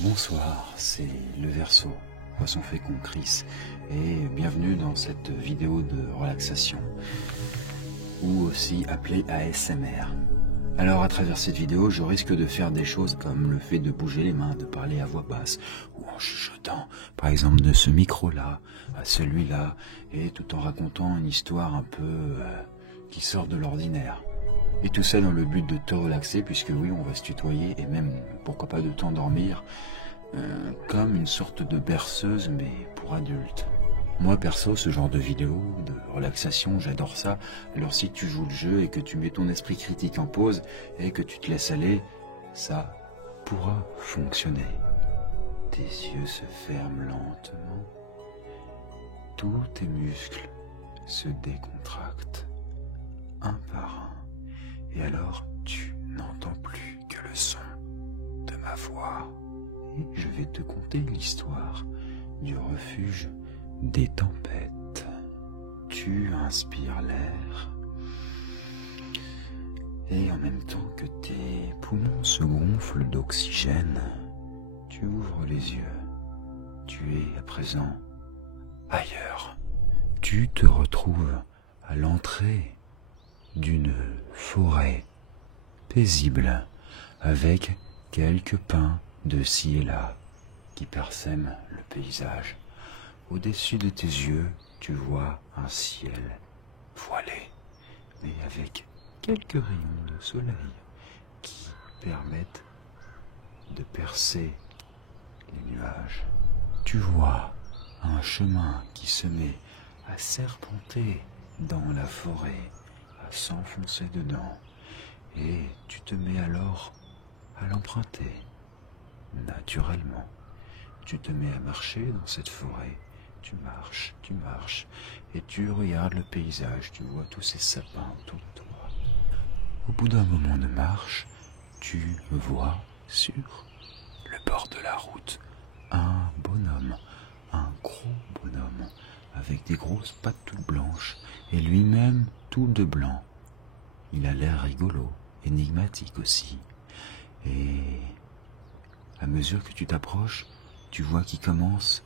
Bonsoir, c'est le Verseau, poisson fécond Chris, et bienvenue dans cette vidéo de relaxation, ou aussi appelée ASMR. Alors à travers cette vidéo, je risque de faire des choses comme le fait de bouger les mains, de parler à voix basse, ou en chuchotant, par exemple de ce micro-là à celui-là, et tout en racontant une histoire un peu qui sort de l'ordinaire. Et tout ça dans le but de te relaxer, puisque oui, on va se tutoyer, et même, pourquoi pas, de t'endormir, comme une sorte de berceuse, mais pour adultes. Moi, perso, ce genre de vidéo, de relaxation, j'adore ça. Alors si tu joues le jeu et que tu mets ton esprit critique en pause, et que tu te laisses aller, ça pourra fonctionner. Tes yeux se ferment lentement. Tous tes muscles se décontractent, un par un. Et alors, tu n'entends plus que le son de ma voix. Et je vais te conter l'histoire du refuge des tempêtes. Tu inspires l'air. Et en même temps que tes poumons se gonflent d'oxygène, tu ouvres les yeux. Tu es à présent ailleurs. Tu te retrouves à l'entrée d'une forêt paisible, avec quelques pins de ci et là qui parsèment le paysage. Au-dessus de tes yeux, tu vois un ciel voilé, mais avec quelques rayons de soleil qui permettent de percer les nuages. Tu vois un chemin qui se met à serpenter dans la forêt, à s'enfoncer dedans, et tu te mets alors à l'emprunter. Naturellement, tu te mets à marcher dans cette forêt. Tu marches, et tu regardes le paysage. Tu vois tous ces sapins autour de toi. Au bout d'un moment de marche, tu vois sur le bord de la route un bonhomme, un gros bonhomme, avec des grosses pattes toutes blanches, et lui-même tout de blanc. Il a l'air rigolo, énigmatique aussi. Et à mesure que tu t'approches, tu vois qu'il commence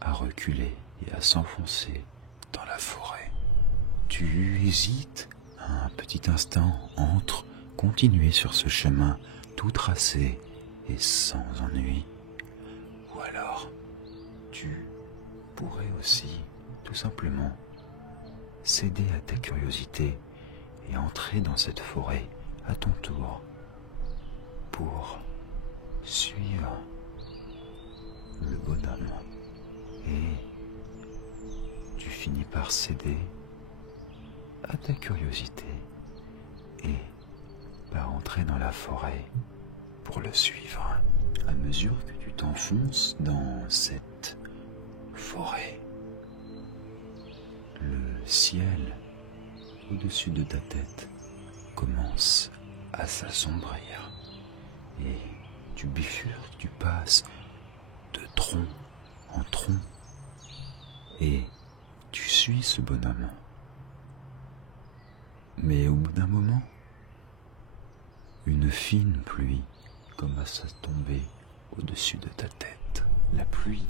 à reculer et à s'enfoncer dans la forêt. Tu hésites un petit instant entre continuer sur ce chemin tout tracé et sans ennui, ou alors tu pourrais aussi tout simplement céder à ta curiosité et entrer dans cette forêt à ton tour pour suivre le bonhomme. Et tu finis par céder à ta curiosité et par entrer dans la forêt pour le suivre. À mesure que tu t'enfonces dans cette forêt, le ciel au-dessus de ta tête commence à s'assombrir et tu bifurques, tu passes de tronc en tronc et tu suis ce bonhomme. Mais au bout d'un moment, une fine pluie commence à tomber au-dessus de ta tête. La pluie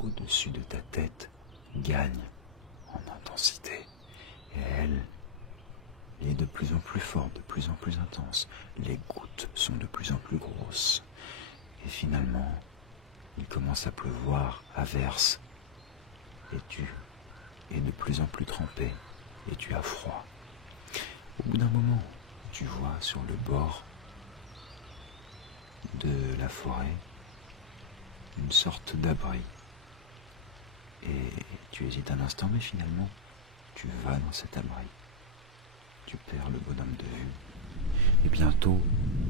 au-dessus de ta tête gagne en intensité et elle est de plus en plus forte, de plus en plus intense. Les gouttes sont de plus en plus grosses et finalement, il commence à pleuvoir à verse et tu es de plus en plus trempé et tu as froid. Au bout d'un moment, tu vois sur le bord de la forêt une sorte d'abri et tu hésites un instant, mais finalement tu vas dans cet abri. Tu perds le bonhomme de vue et bientôt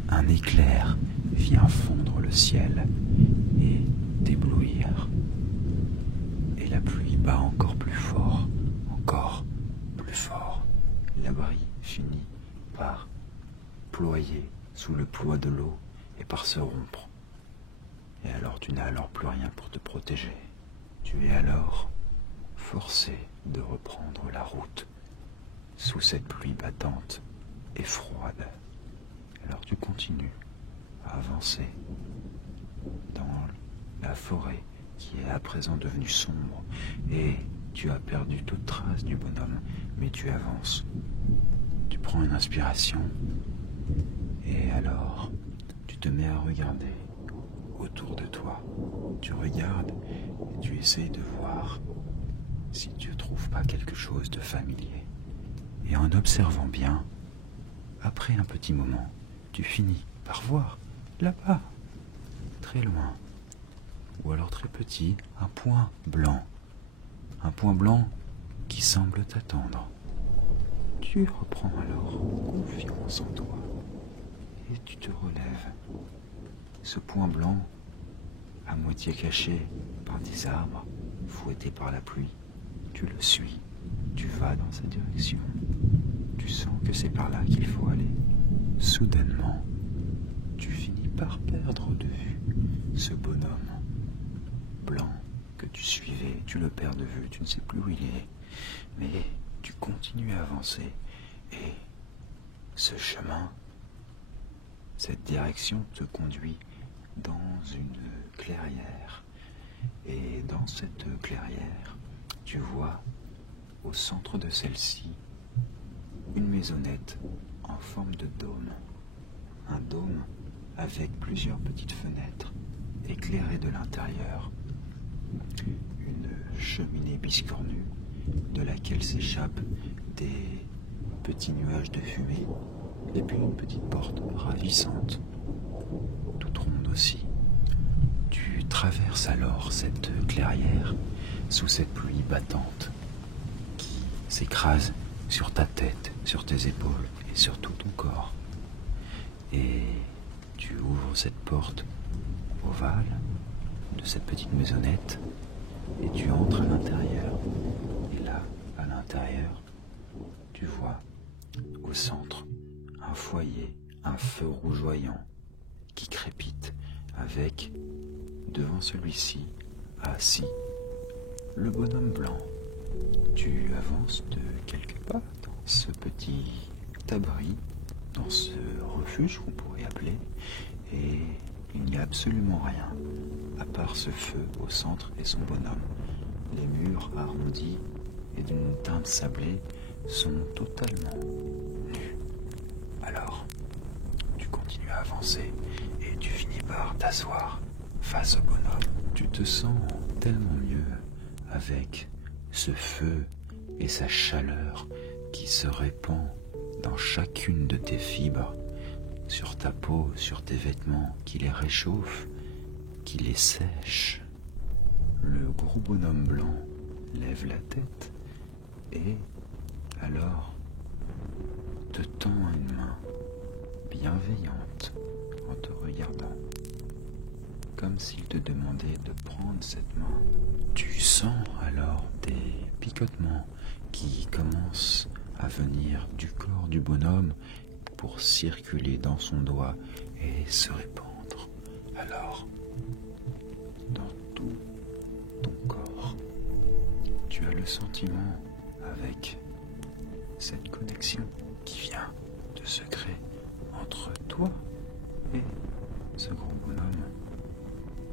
un éclair vient fondre le ciel et t'éblouir. Et la pluie bat encore plus fort, encore plus fort. L'abri finit par ployer sous le poids de l'eau et par se rompre. Et alors tu n'as alors plus rien pour te protéger. Tu es alors forcé de reprendre la route sous cette pluie battante et froide. Alors tu continues à avancer dans la forêt qui est à présent devenue sombre et tu as perdu toute trace du bonhomme, mais tu avances. Tu prends une inspiration et alors tu te mets à regarder autour de toi. Tu regardes et tu essayes de voir si tu ne trouves pas quelque chose de familier. Et en observant bien, après un petit moment, tu finis par voir là-bas, très loin, ou alors très petit, un point blanc. Un point blanc qui semble t'attendre. Tu reprends alors confiance en toi et tu te relèves. Ce point blanc, à moitié caché par des arbres, fouetté par la pluie, tu le suis. Tu vas dans sa direction. Tu sens que c'est par là qu'il faut aller. Soudainement, tu finis par perdre de vue ce bonhomme blanc que tu suivais. Tu le perds de vue, tu ne sais plus où il est. Mais tu continues à avancer. Et ce chemin, cette direction te conduit dans une clairière. Et dans cette clairière, tu vois au centre de celle-ci une maisonnette en forme de dôme. Un dôme avec plusieurs petites fenêtres éclairées de l'intérieur. Une cheminée biscornue de laquelle s'échappent des petits nuages de fumée. Et puis une petite porte ravissante, toute ronde aussi. Tu traverses alors cette clairière sous cette pluie battante qui s'écrase sur ta tête, sur tes épaules et sur tout ton corps. Et tu ouvres cette porte ovale de cette petite maisonnette et tu entres à l'intérieur. Et là, à l'intérieur, tu vois au centre un foyer, un feu rougeoyant qui crépite avec, devant celui-ci, assis, le bonhomme blanc. Tu avances de quelques pas dans ce petit abri, dans ce refuge qu'on pourrait appeler, et il n'y a absolument rien, à part ce feu au centre et son bonhomme. Les murs arrondis et d'une teinte sablée sont totalement nus. Alors, tu continues à avancer et tu finis par t'asseoir face au bonhomme. Tu te sens tellement mieux avec ce feu et sa chaleur qui se répand dans chacune de tes fibres, sur ta peau, sur tes vêtements, qui les réchauffe, qui les sèche. Le gros bonhomme blanc lève la tête et alors te tend une main bienveillante en te regardant, comme s'il te demandait de prendre cette main. Tu sens alors des picotements qui commencent à venir du corps du bonhomme pour circuler dans son doigt et se répandre alors dans tout ton corps. Tu as le sentiment, avec cette connexion qui vient de se créer entre toi et ce grand bonhomme,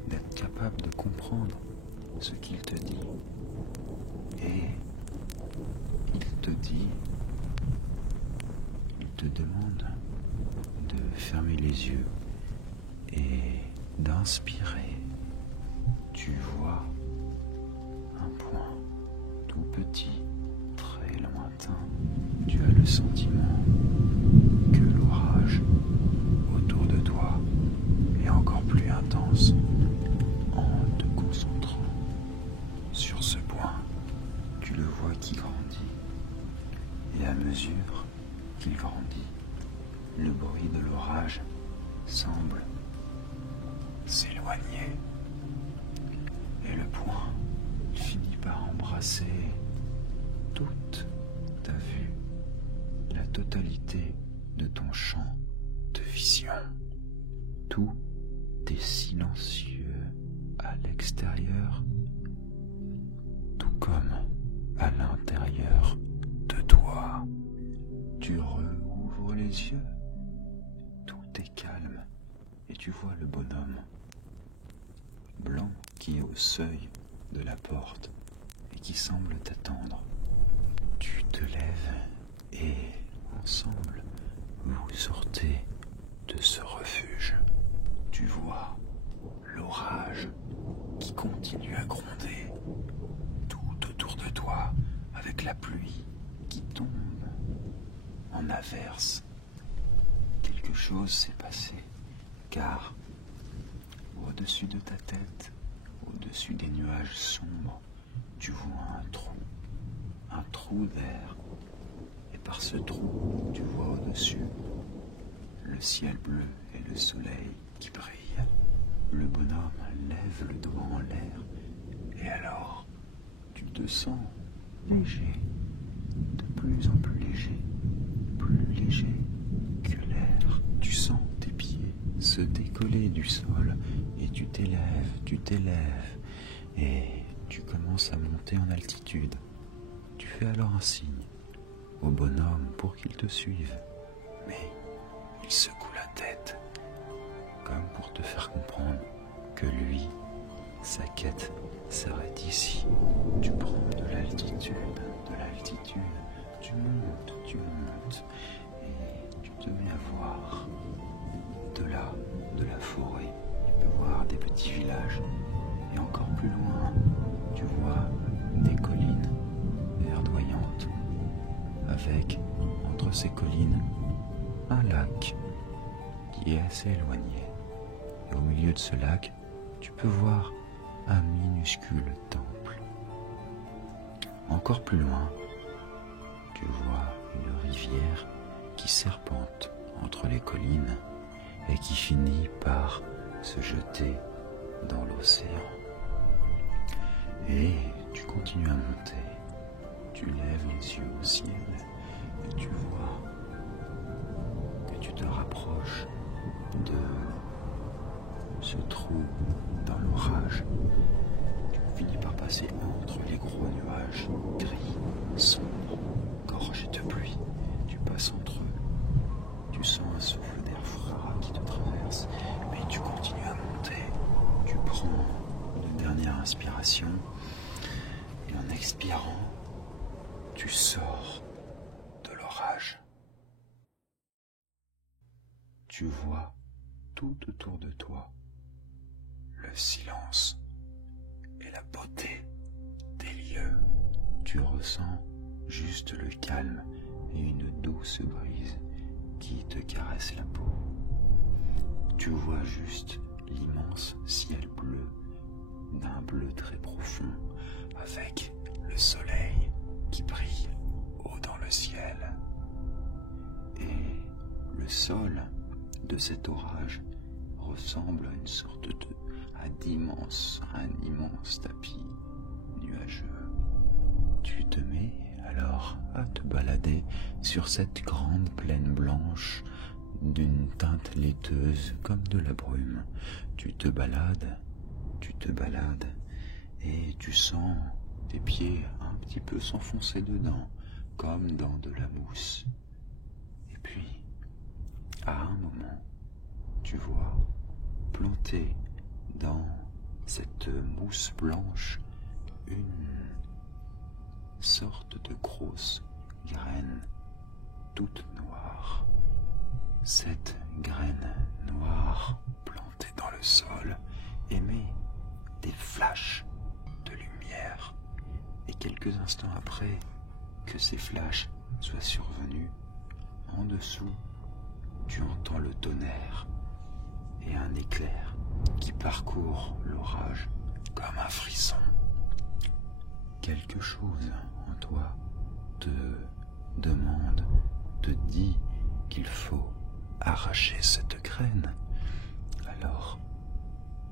d'être capable de comprendre ce qu'il te dit. Et il te demande de fermer les yeux et d'inspirer. Tu vois un point tout petit, très lointain. Tu as le sentiment que l'orage autour de toi est encore plus intense. En te concentrant sur ce point, tu le vois qui grandit. Et à mesure qu'il grandit, le bruit de l'orage semble s'éloigner. Et le point finit par embrasser toute ta vue, la totalité de ton champ de vision. Tout est silencieux à l'extérieur, tout comme à l'intérieur de toi. Tu rouvres ouvres les yeux, tout est calme et tu vois le bonhomme blanc qui est au seuil de la porte et qui semble t'attendre. Tu te lèves et ensemble vous sortez de ce refuge. Tu vois l'orage qui continue à gronder tout autour de toi avec la pluie qui tombe en averse. Quelque chose s'est passé car au-dessus de ta tête, au-dessus des nuages sombres, tu vois un trou d'air. Et par ce trou, tu vois au-dessus le ciel bleu et le soleil qui brille. Le bonhomme lève le doigt en l'air et alors tu te sens léger, de plus en plus léger que l'air. Tu sens tes pieds se décoller du sol et tu t'élèves et tu commences à monter en altitude. Tu fais alors un signe au bonhomme pour qu'il te suive, mais il secoue la tête comme pour te faire comprendre que lui, sa quête s'arrête ici. Tu prends de l'altitude, tu montes et tu te mets à voir de la forêt. Tu peux voir des petits villages et encore plus loin, tu vois des collines verdoyantes avec, entre ces collines, un lac qui est assez éloigné. Et au milieu de ce lac, tu peux voir un minuscule temple. Encore plus loin, tu vois une rivière qui serpente entre les collines et qui finit par se jeter dans l'océan. Et tu continues à monter. Tu lèves les yeux au ciel et tu vois que tu te rapproches de ce trou dans l'orage. Tu finis par passer entre les gros nuages gris, sombres, gorgés de pluie. Tu passes entre eux. Tu sens un souffle d'air froid qui te traverse, mais tu continues à monter. Tu prends une dernière inspiration et en expirant, tu sors de l'orage. Tu vois tout autour de toi le silence et la beauté des lieux. Tu ressens juste le calme et une douce brise qui te caresse la peau. Tu vois juste l'immense ciel bleu d'un bleu très profond avec le soleil qui brille haut dans le ciel. Et le sol de cet orage ressemble à une sorte un immense tapis nuageux. Tu te mets alors à te balader sur cette grande plaine blanche d'une teinte laiteuse comme de la brume. Tu te balades et tu sens tes pieds un petit peu s'enfoncer dedans comme dans de la mousse. Et puis, à un moment, tu vois planter dans cette mousse blanche une sorte de grosse graine toute noire. Cette graine noire plantée dans le sol émet des flashs de lumière. Et quelques instants après que ces flashs soient survenus, en dessous, tu entends le tonnerre et un éclair qui parcourt l'orage comme un frisson. Quelque chose en toi te demande, te dit qu'il faut arracher cette graine. Alors,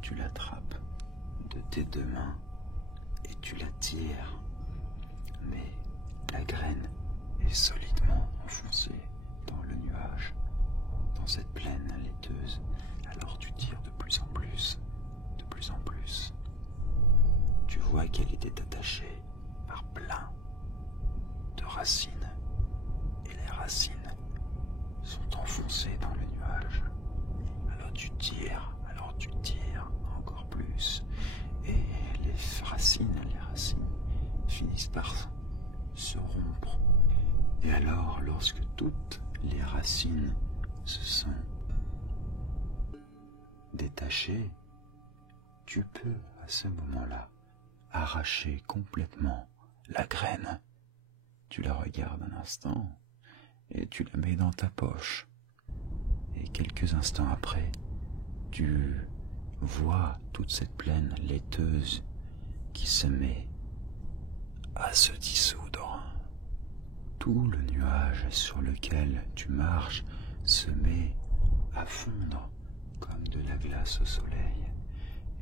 tu l'attrapes de tes deux mains et tu la tires. Mais la graine est solidement enfoncée dans le nuage, dans cette plaine laiteuse. Alors tu tires de plus en plus. Tu vois qu'elle était attachée par plein de racines. Et les racines lorsque toutes les racines se sont détachées, tu peux à ce moment-là arracher complètement la graine. Tu la regardes un instant et tu la mets dans ta poche. Et quelques instants après, tu vois toute cette plaine laiteuse qui se met à se dissoudre. Tout le nuage sur lequel tu marches se met à fondre comme de la glace au soleil.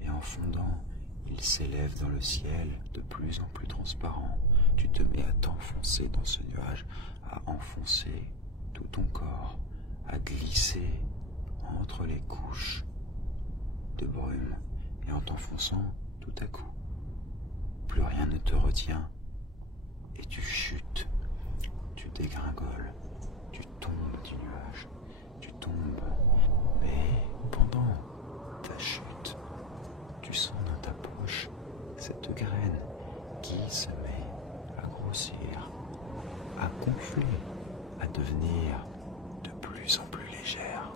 Et en fondant, il s'élève dans le ciel de plus en plus transparent. Tu te mets à t'enfoncer dans ce nuage, à enfoncer tout ton corps, à glisser entre les couches de brume. Et en t'enfonçant, tout à coup, plus rien ne te retient et tu chutes, tu dégringoles, tu tombes du nuage, tu tombes. Mais pendant ta chute, tu sens dans ta poche cette graine qui se met à grossir, à gonfler, à devenir de plus en plus légère,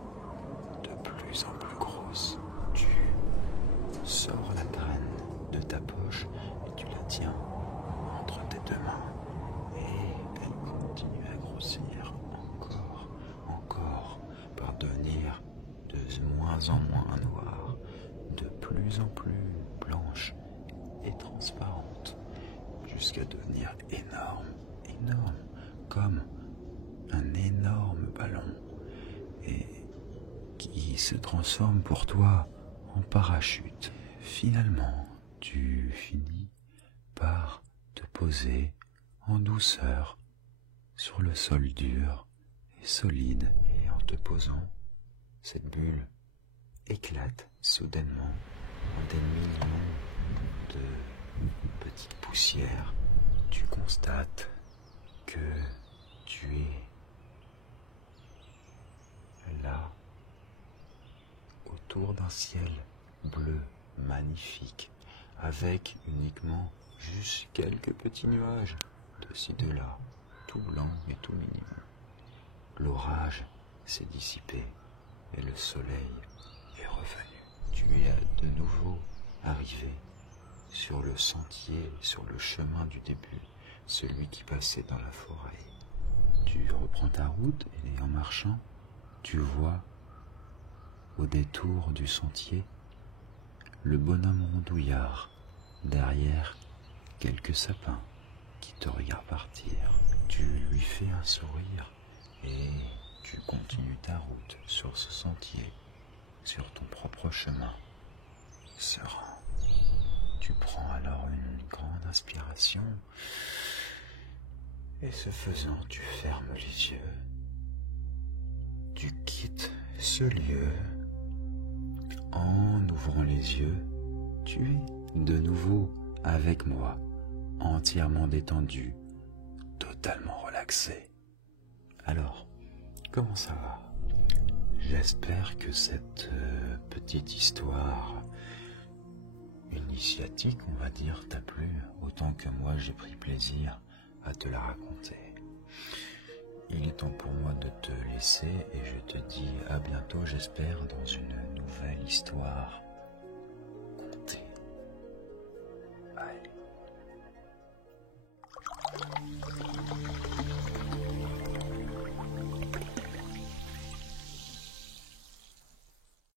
de plus en plus grosse. Tu sors la graine de ta poche et tu la tiens entre tes deux mains. Et elle continue à grossir encore, par devenir de moins en moins noire, de plus en plus blanche et transparente, jusqu'à devenir énorme, comme un énorme ballon, et qui se transforme pour toi en parachute. Finalement, tu finis par te poser en douceur sur le sol dur et solide, et en te posant, cette bulle éclate soudainement en des millions de petites poussières. Tu constates que tu es là, autour d'un ciel bleu magnifique, avec uniquement juste quelques petits nuages de ci de là, tout blanc et tout mignon. L'orage s'est dissipé et le soleil est revenu. Tu es de nouveau arrivé sur le sentier, sur le chemin du début, celui qui passait dans la forêt. Tu reprends ta route et en marchant, tu vois au détour du sentier le bonhomme rondouillard derrière quelques sapins qui te regardent partir. Tu lui fais un sourire et tu continues ta route sur ce sentier, sur ton propre chemin, serein. Tu prends alors une grande inspiration et ce faisant, tu fermes les yeux. Tu quittes ce lieu. En ouvrant les yeux, tu es de nouveau avec moi, entièrement détendu, totalement relaxé. Alors, comment ça va? J'espère que cette petite histoire initiatique, on va dire, t'a plu, autant que moi j'ai pris plaisir à te la raconter. Il est temps pour moi de te laisser et je te dis à bientôt, j'espère, dans une nouvelle histoire.